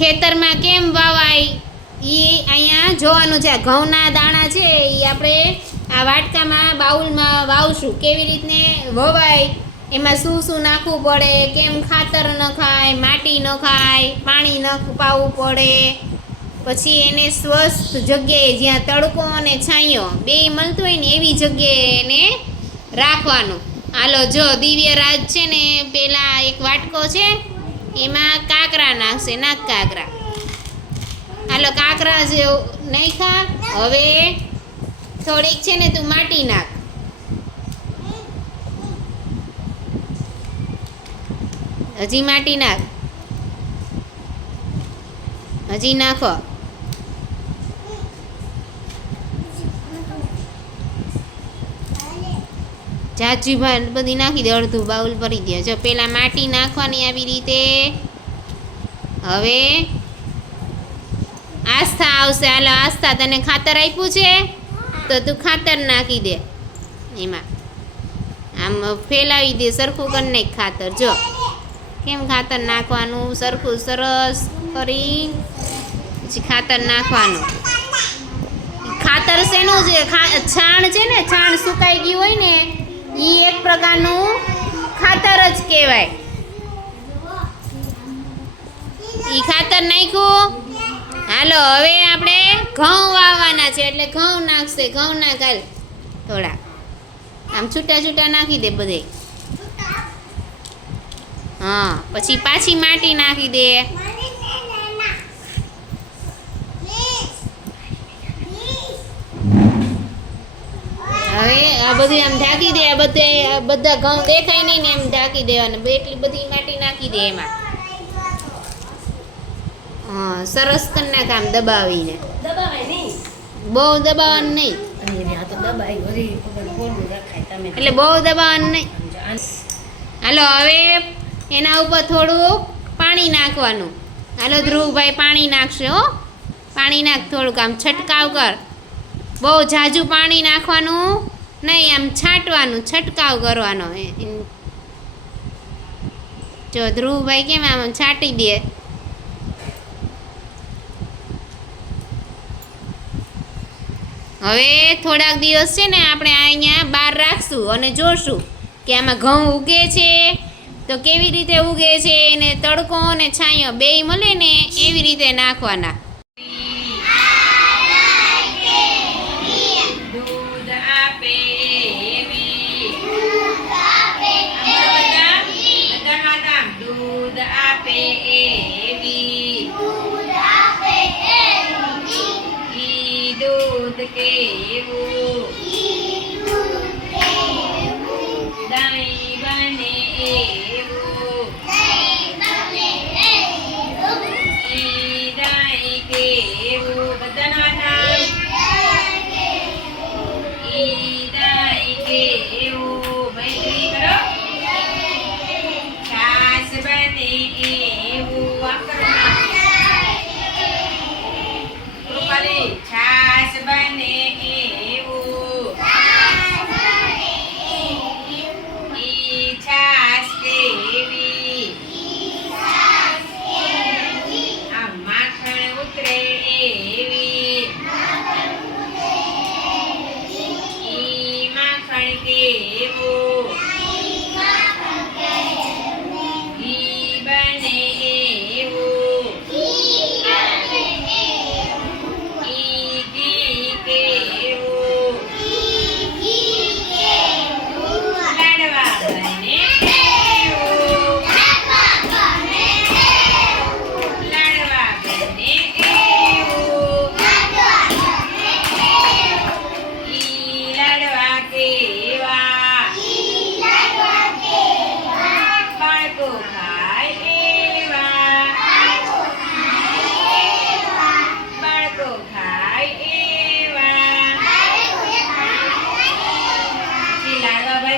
ખેતરમાં કેમ વાવાય એ અહીંયા જોવાનું છે. ઘઉંના દાણા છે એ આપણે આ વાટકામાં બાઉલમાં વાવશું. કેવી રીતને વવાય, એમાં શું શું નાખવું પડે, કેમ ખાતર નખાય, માટી નખાય, પાણી પાવું પડે, પછી એને સ્વસ્થ જગ્યાએ જ્યાં તડકો અને છાંયો બેય મળતું હોય ને એવી જગ્યાએ એને રાખવાનું. હાલો જો દિવ્યરાજ છે ને પેલા એક વાટકો છે એમાં કાકરા નાખશે. નાખ કાકરા. હાલો કાકરા જે નાખ્યા. હવે થોડીક છે ને તું માટી નાખ. હજી માટી નાખ. હજી નાખો. જાજી બધી નાખી દે. અડધું બાઉલ ભરી દે. જો પેલા માટી નાખવાની આવી રીતે. હવે આસ્થા આવશે. હાલો આસ્થા, તને ખાતર આપ્યું છે તો તું ખાતર નાખી દે. એમાં આમ ફેલાવી દે. સરખું કરી નાખ ખાતર. જો કેમ ખાતર નાખવાનું, સરખું સરસ કરી પછી ખાતર નાખવાનું. ખાતર શેનું છે? છાણ છે ને, છાણ સુકાઈ ગયું હોય ને એ એક પ્રકારનું ખાતર જ કહેવાય. એ ખાતર નાખ્યું. હાલો હવે આપણે ઘઉં વાવવાના છે એટલે ઘઉં નાખશે. ઘઉં નાખ. હાલ થોડા આમ છૂટા છૂટા નાખી દે બધે. હા પછી પાછી માટી નાખી દે. હવે આ બધું આમ ઢાંકી દે. બધા ઘઉં દેખાય નહીં ને એમ ઢાંકી દેવાના. એટલી બધી માટી નાખી દે એમાં. હા સરસ કરી નાખ આમ દબાવીને. બહુ દબાવવાનું નહીં એટલે બહુ દબાવવાનું નહીં. હાલો હવે એના ઉપર થોડું પાણી નાખવાનું. હાલો ધ્રુવભાઈ પાણી નાખશે. હો પાણી નાખ થોડુંક. આમ છંટકાવ કર. બહુ ઝાઝું પાણી નાખવાનું નહીં, આમ છાંટવાનું, છંટકાવ કરવાનો. જો ધ્રુવભાઈ કેમ આમ છાંટી દે. હવે થોડાક દિવસ છે ને આપણે અહીંયા બહાર રાખશું અને જોશું કે આમાં ઘઉં ઉગે છે તો કેવી રીતે ઉગે છે. એને તડકો અને છાંયો બેય મળે ને એવી રીતે નાખવાના.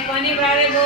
કોની ભાવે ગો